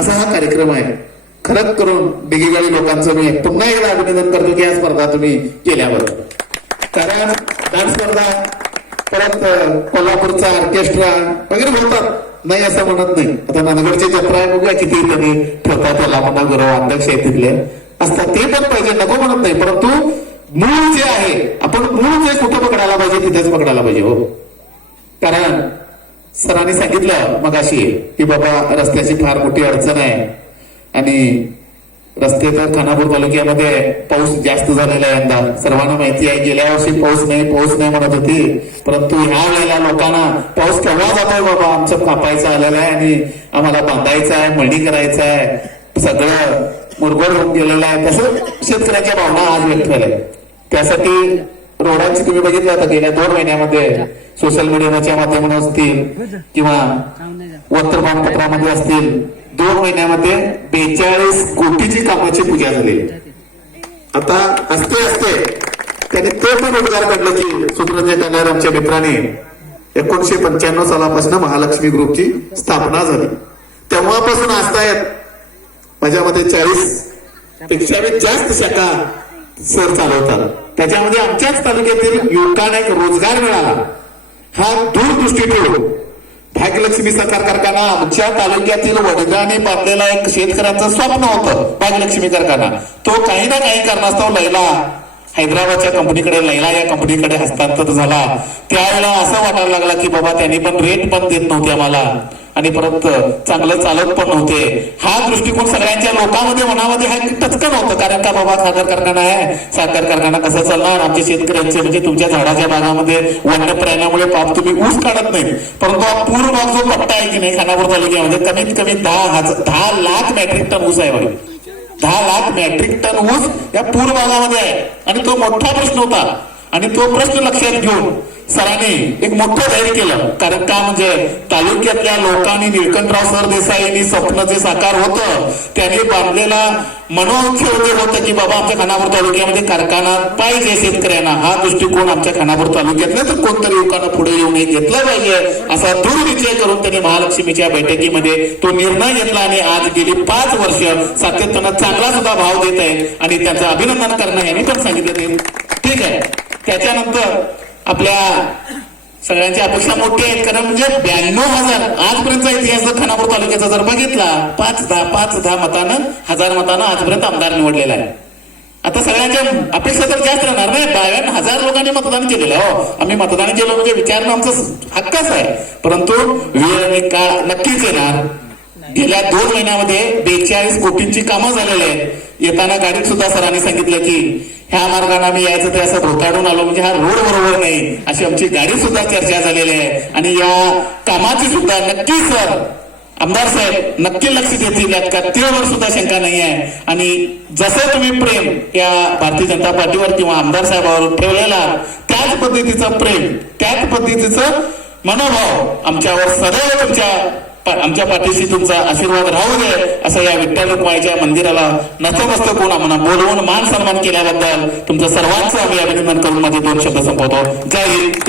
असा हा कार्यक्रम आहे. खरंच करून डिगेगाळी लोकांचं मी पुन्हा एकदा अभिनंदन करतो की या स्पर्धा तुम्ही केल्यावर. कारण डान्स स्पर्धा परत कोल्हापूरचा ऑर्केस्ट्रा वगैरे होतात. नाही असं म्हणत नाही. आता नांदगडची जत्रा आहे बघूया किती तरी ठेवतात त्याला. म्हणा गुरु अध्यक्ष आहे तिथले. असतात. ते पण पाहिजे नको म्हणत नाही. परंतु मूळ जे आहे आपण मूळ जे कुठं पकडायला पाहिजे तिथेच पकडायला पाहिजे हो. कारण सरांनी सांगितलं मग अशी की बाबा रस्त्याची फार मोठी अडचण आहे. आणि रस्ते तर खानापूर तालुक्यामध्ये पाऊस जास्त झालेला आहे यंदा. सर्वांना माहिती आहे गेल्या वर्षी पाऊस नाही पाऊस नाही म्हणत होती. परंतु ह्या वेळेला लोकांना पाऊस केव्हा जातोय बाबा? आमचं कापायचं आलेलं आहे आणि आम्हाला बांधायचं आहे मळणी करायचं आहे. सगळं मुरगोड होऊन गेलेलं आहे. तसं शेतकऱ्याच्या भावना आज व्यक्त झाल्या. त्यासाठी रोडांची तुम्ही बघितलं आता गेल्या दोन महिन्यामध्ये सोशल मीडियाच्या माध्यमातून असतील किंवा वर्तमानपत्रामध्ये असतील दोन महिन्यामध्ये बेचाळीस कोटीची कामाची पूजा झाली. आता असते असते. त्यांनी तो पण रोजगार काढला की सुब्रंजय कल्याण आमच्या मित्राने एकोणीशे पंच्याण्णव सालापासून महालक्ष्मी ग्रुपची स्थापना झाली. तेव्हापासून असतायत माझ्या मते चाळीसपेक्षा जास्त शाखा सर चालवतात त्याच्यामध्ये आमच्याच तालुक्यातील युवकांना एक रोजगार मिळाला. हा दूरदृष्टी ठेवून. भाग्यलक्ष्मी सरकार कारखाना आमच्या तालुक्यातील वडगाने बांधलेला एक शेतकऱ्यांचं स्वप्न होतं भाग्यलक्ष्मी कारखाना तो काही ना काही कारणास्तव लैला हैदराबादच्या कंपनीकडे लैला या कंपनीकडे हस्तांतर झाला. त्यावेळेला असं वाटायला लागला की बाबा त्यांनी पण रेट पण देत नव्हते आम्हाला. आणि परत चांगलं चालत पण नव्हते. हा दृष्टिकोन सगळ्यांच्या लोकांमध्ये मनामध्ये हा टचकन होतं. कारण का बाबा साखर कारखाना आहे? साखर कारखाना कसं चालणार? आमच्या शेतकऱ्यांचे म्हणजे तुमच्या झाडाच्या भागामध्ये वन्य प्राण्यामुळे पाप तुम्ही ऊस काढत नाही. परंतु हा पूर्व भाग जो पट्टा आहे की नाही खानापूर तालुक्यामध्ये कमीत कमी दहा हजार दहा लाख मॅट्रिक टन ऊस आहे बघा दहा लाख मॅट्रिक टन ऊस या पूर भागामध्ये आहे. आणि तो मोठा प्रश्न होता. आणि तो प्रश्न लक्षात घेऊन सरांनी एक मोठं धैर्य केलं. कारण का म्हणजे तालुक्यातल्या लोकांनी निळकंठराव सर देसाईंनी स्वप्न जे साकार होतं त्यांनी बांधलेला मनोक्षोभ होतं की बाबा आमच्या खानापूर तालुक्यामध्ये कारखाना पाहिजे शेतकऱ्यांना हा दृष्टिकोन आमच्या खानापूर तालुक्यात नाही तर कोणतरी लोकांना पुढे येऊन हे घेतलं पाहिजे असा दूरविजय करून त्यांनी महालक्ष्मीच्या बैठकीमध्ये तो निर्णय घेतला आणि आज गेली पाच वर्ष सातत्यानं चांगला सुद्धा भाव देत आहे आणि त्याचं अभिनंदन करणं यांनी पण सांगितलं ते. ठीक आहे. त्याच्यानंतर आपल्या सगळ्यांची अपेक्षा मोठी आहेत. कारण म्हणजे ब्याण्णव हजार आजपर्यंतचा इतिहास जर खानापूर तालुक्याचा जर बघितला पाच दहा पाच दहा मतानं हजार मतानं आजपर्यंत आमदार निवडलेला आहे. आता सगळ्यांच्या अपेक्षा तर जास्त राहणार नाही. बावन्न हजार लोकांनी मतदान केलेलं आहे. हो आम्ही मतदान केलं म्हणजे विचारणं आमचं हक्कच आहे. परंतु वेळ आणि काळ नक्कीच येणार. गेल्या दोन महिन्यामध्ये बेचाळीस कोटींची कामं झालेली आहेत. येताना गाडीत सुद्धा सरांनी सांगितलं की ह्या मार्गाने आम्ही यायचं ते असं भोताडून आलो म्हणजे हा रोड बरोबर नाही. अशी आमची गाडी सुद्धा चर्चा झालेली आहे. आणि या कामाची सुद्धा नक्की सर आमदार साहेब नक्की लक्ष देतील यात का त्यावर सुद्धा शंका नाही आहे. आणि जसं तुम्ही प्रेम या भारतीय जनता पार्टीवर किंवा आमदार साहेबावर ठेवलेला त्याच पद्धतीचं प्रेम त्याच पद्धतीचं मनोभाव आमच्यावर सदैव तुमच्या आमच्या पाठीशी तुमचा आशीर्वाद राहू दे असं या विठ्ठल रुक्माईच्या मंदिराला नतमस्तक कोणा आम्हाला बोलवून मान सन्मान केल्याबद्दल तुमचं सर्वांचं आम्ही अभिनंदन करून माझे दोन शब्द संपवतो. जय हिंद जय